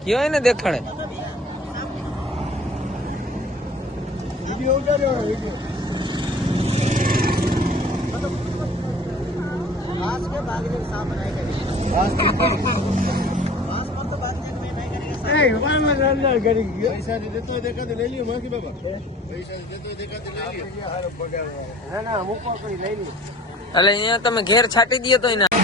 क्यों ने देखने पैसा देते हो देखा तो ले लियो बाकी बाबा पैसा देते हो देखा तो ले लियो ना ना अमुक पकड़ी ले लियो એટલે અહીંયા તમે ઘેર છાટી દઈએ તો એના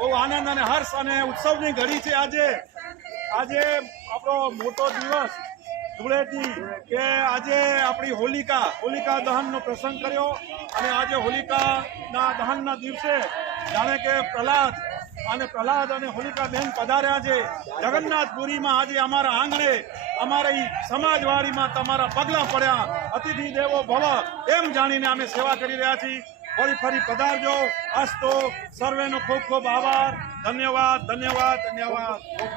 બહુ આનંદ અને હર્ષ અને ઉત્સવની ઘડી છે આજે આજે આપણો મોટો દિવસ ધૂળેટી કે આજે આપણી હોલિકા દહનનો પ્રસંગ કર્યો અને આજે હોલિકાના દહનના દિવસે જાણે કે પ્રહલાદ અને હોલિકા બહેન પધાર્યા છે જગન્નાથપુરીમાં આજે અમારા આંગણે અમારી સમાજવાડીમાં તમારા પગલા પડ્યા અતિથિ દેવો ભવ એમ જાણીને અમે સેવા કરી રહ્યા છીએ ફરી પધારજો અસ્તો સર્વેનો ખૂબ ખૂબ આભાર ધન્યવાદ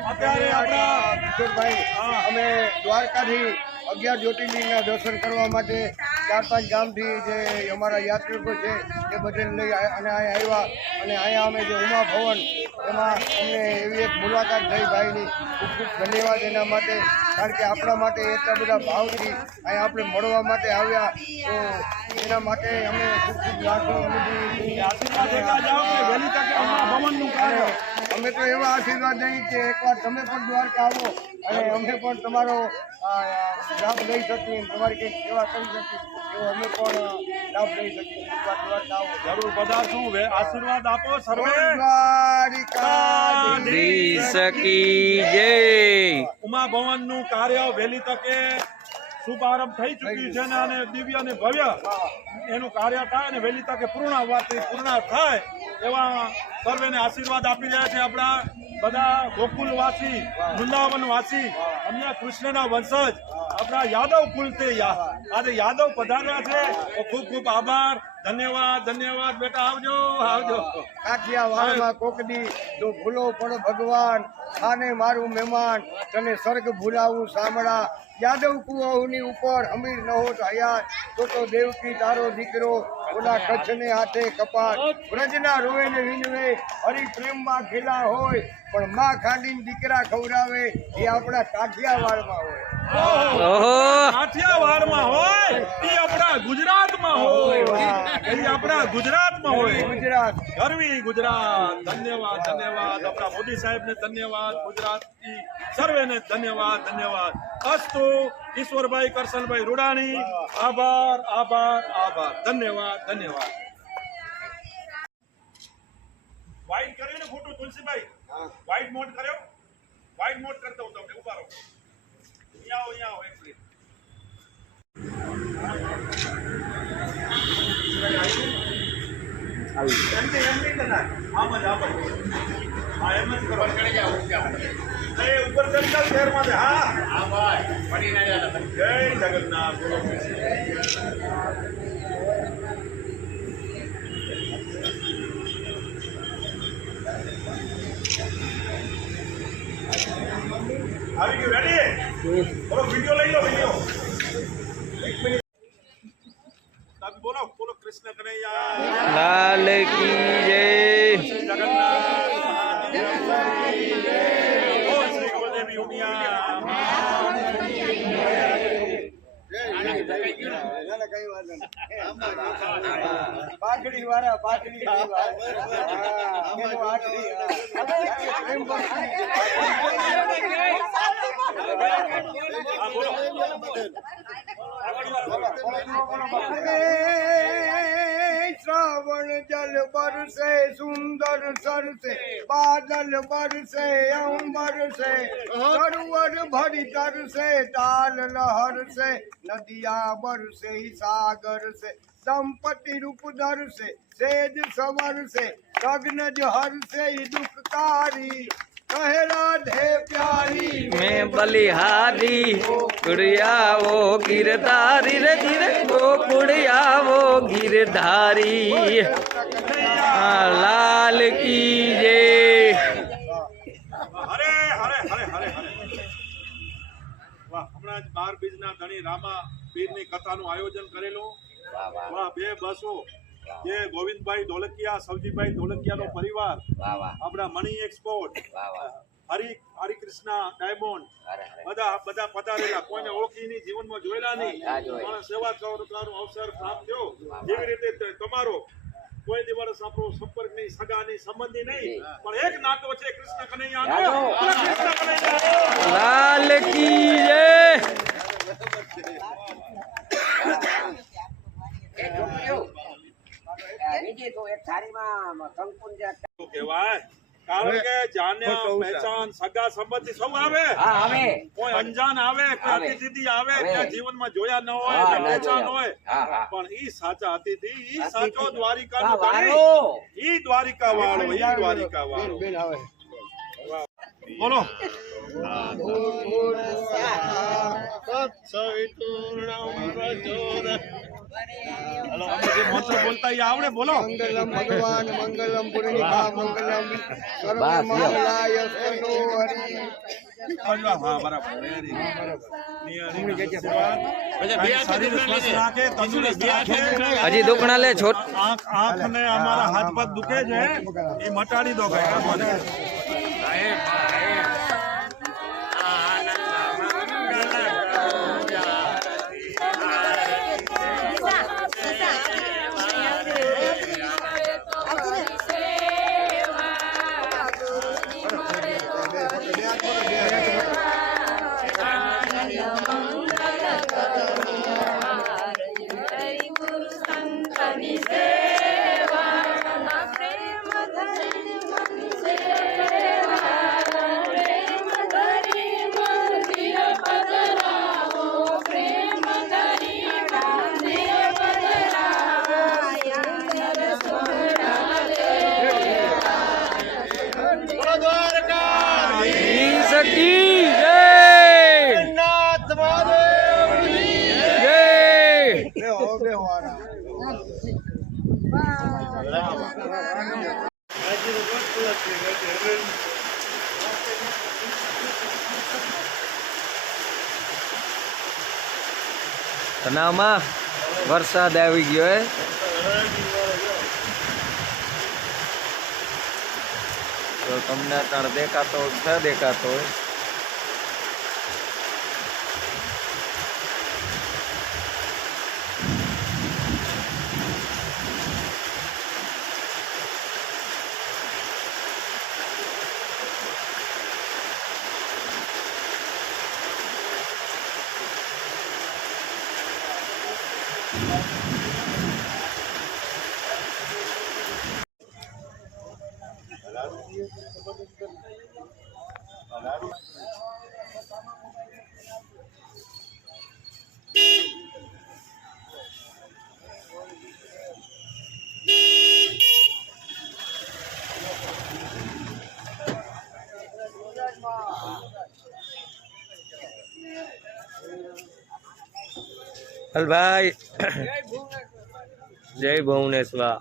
અત્યારે આપણા કિશોરભાઈ અમે દ્વારકાથી 11 જ્યોતિર્લિંગના દર્શન કરવા માટે 4-5 ગામથી જે અમારા યાત્રિકો છે એ બધે લઈ અને અહીંયા આવ્યા અને અહીંયા અમે જે ઉમા ભવન એમાં અમને એવી એક મુલાકાત થઈ ભાઈની ખૂબ ધન્યવાદ એના માટે કારણ કે આપણા માટે એટલા બધા ભાવથી અહીંયા આપણે મળવા માટે આવ્યા તો એના માટે અમે ખૂબ લાખો અમે તો એવા આશીર્વાદ નહીં કે એકવાર તમે પણ દ્વારકા આવો અને અમે પણ તમારો લાભ લઈ શકીએ તમારી કંઈક સેવા કરી શકીએ એવો અમે પણ લાભ લઈ શકીએ દ્વારકા આવો જરૂર પધારશું આશીર્વાદ આપો સર્વે ઉમા ભવનનું કાર્ય વહેલી તકે શુભારંભ થઈ ચૂક્યું છે અને દિવ્ય અને ભવ્ય એનું કાર્ય થાય અને વહેલી તકે પૂર્ણ થાય એવા સર્વેને આશીર્વાદ આપી રહ્યા છે આપણા બધા ગોકુલવાસી વૃંદાવનવાસી અન્ય કૃષ્ણના વંશજ આપણા યાદવ કુલથી આજે યાદવ પધાર્યા છે તો ખૂબ ખૂબ આભાર ધન્યવાદ બેટા આવજો કાઠિયાવાડમાં કોકડી જો ભૂલો પણ ભગવાન ખાને મારું મહેમાન તને સ્વર્ગ ભૂલાવું સાંભળા યાદવ કુવાની ઉપર અમીર ન હોત હયાત તો દેવકી તારો દીકરો ઓલા કચ્છને હાથે કપાટ વ્રજના રોવે ને વિનવે હરિ પ્રેમમાં ખેલા હોય પણ માં ખાંડીને દીકરા ખવડાવે એ આપણા કાઠિયાવાડમાં હોય કાઠિયાવાડમાં હોય એ આપણા ગુજરાતમાં હોય ગુજરાત ગરવી ગુજરાત ધન્યવાદ આપણા મોદી સાહેબને ધન્યવાદ ગુજરાતની સર્વેને ધન્યવાદ અસ્તુ ઈશ્વરભાઈ કરશનભાઈ રૂડાણી આભાર ધન્યવાદ વાઇટ કર્યું ને ખોટું તુલસીભાઈ વાઇટ મોડ કર્યો વાઇટ મોડ કરતો હું તમને ઉભા રહો અહીંયા આવો એક મિનિટ ઉપર ચડતા શહેરમાં હા ભાઈ જય જગન્નાથ આવી ગયું રેડી બોલો વિડીયો લઈ લો વિડીયો એક મિનિટ બોલો કૃષ્ણ કનૈયા લાલ કી જય જગન્નાથ શ્રી ગુરુદેવી ઉમિયા પાઘડી વાળા બોલો श्रावण जल बरसे सुंदर सरसे बादल बरसे अंबर से सरोवर भरी तरसे ताल लहर से नदिया बरसे सागर से संपत्ति रूप धर से सेज सवर से सग्न जहर से दुखकारी कहे राधे प्यारी मैं बलिहारी कुड़िया वो गिरधारी रे गिर वो कुड़िया वो गिरधारी लाल की जय। હરે હરે હરે હરે હરે વાહ હમણાં જ 12 બીજના ધણી રામા પીરની કથાનું આયોજન કરેલું વાહ બે બસો જે ગોવિંદભાઈ ધોલકિયા સવજીભાઈ ધોલકિયાનો પરિવાર આપણા મણી એક્સપોર્ટ હરિ કૃષ્ણા ડાયમંડ બધા પધારેલા કોઈને ઓળખીની જીવનમાં જોયેલા નહીં પણ સેવા કરવાનો અવસર પ્રાપ્ત થયો જેવી રીતે તમારો કોઈ દિવસ આપણો સંપર્ક નહીં સગા નહીં સંબંધી નહીં પણ એક નાતો છે કૃષ્ણ કનૈયાનો કૃષ્ણ કનૈયા લાલ કી જય। કહેવાય કારણ કે જાને પહેચાન સગા સંબંધી સૌ આવે કોઈ અંજાન આવે કે અતિથિ આવે કે જીવનમાં જોયા ન હોય કે પહેચાન હોય પણ ઈ સાચા અતિથિ ઈ સાચો દ્વારિકાનો ધણી ઈ દ્વારિકા વાળો બોલો હલો અમે જે મંત્ર બોલતા ઈ આવડે બોલો મંગલમ ભગવાન મંગલમ પુરીકા મંગલમ સર્વમંગલાય સતો હરિ હા બરાબર હજી દુખણા લે છોટ આંખ ને અમારા હાથ પગ દુખે છે એ મટાડી દો ભાઈ की जय। તનાવમાં વરસાદ આવી ગયો હે તો તમને અત્યારે દેખાતો છે દેખાતો હોય हल भाई जय भुवनेश्वर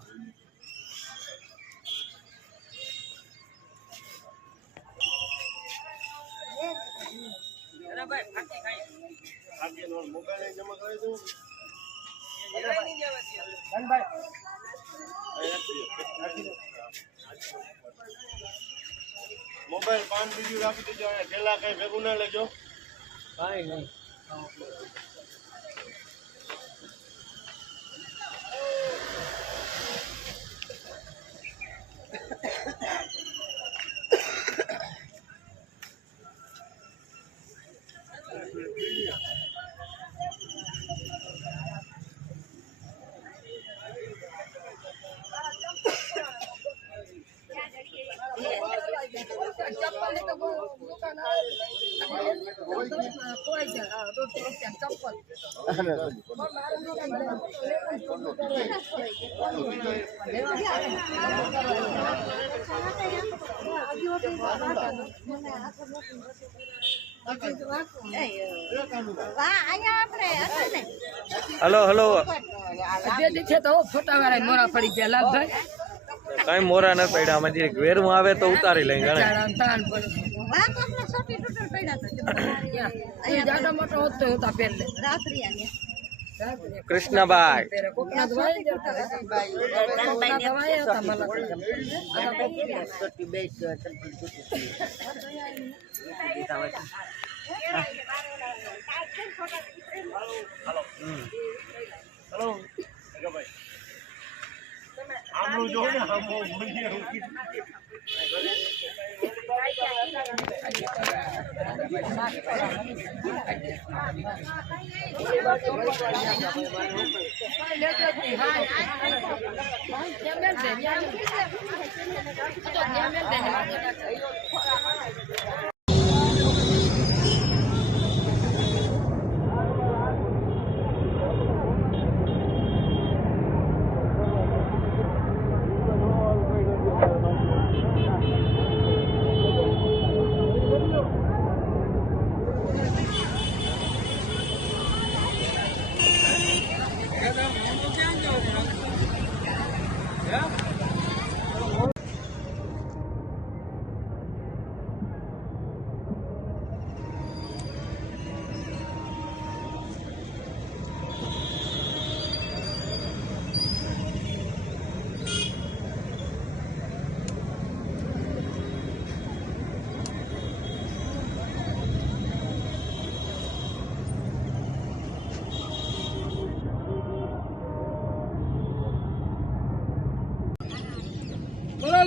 મોબાઈલ પાન બીજું રાખી દેજો અને ઠેલા કઈ ભેગું ના લેજો काई नहीं હલો હલો ફોટા વાળા મોરા પડી ગયા લાભભાઈ કઈ મોરા નથી પડ્યા આમાં જે વેરું આવે તો ઉતારી લઈ ગણે જાડો મોટો હોતો હતા પહેલે કૃષ્ણભાઈ હેલો ભાઈ આમળું જો ને આમળું ભૂલી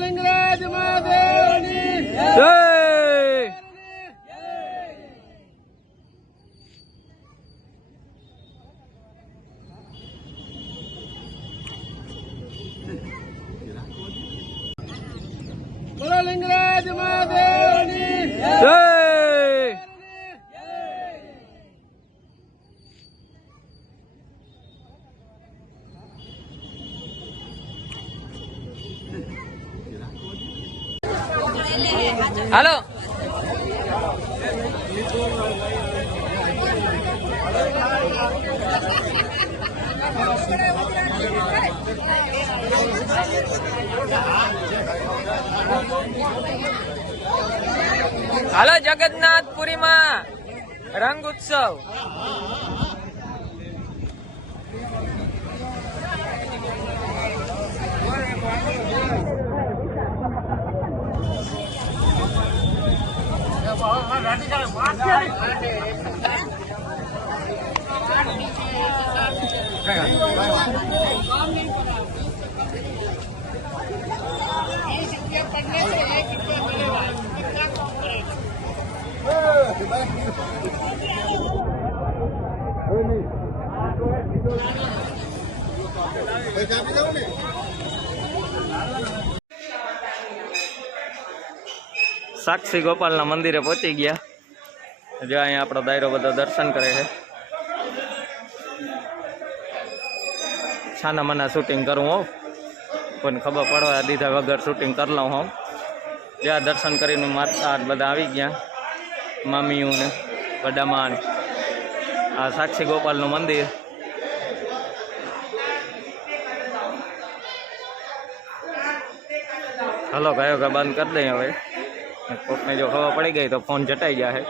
લિંગરાજ મહાદેવની જય લિંગરાજ મહાદેવની જય હાલો હાલો જગન્નાથપુરીમાં રંગ ઉત્સવ સાક્ષી ગોપાલના મંદિરે પહોંચી ગયા. જો અહીંયા આપણો દાયરો બધો દર્શન કરે છે. છાના માના શૂટિંગ કરું હોઉં કોઈને ખબર પડવા દીધા વગર શૂટિંગ કરી લઉં હોઉં. જ્યાં દર્શન કરીને માતા બધા આવી ગયા, મામીઓ ને બડામાં. આ સાક્ષી ગોપાલનું મંદિર. હલો કયો કે બંધ કરી દઈએ હવે. કોકને જો ખબર પડી ગઈ તો ફોન જટાઈ જાય.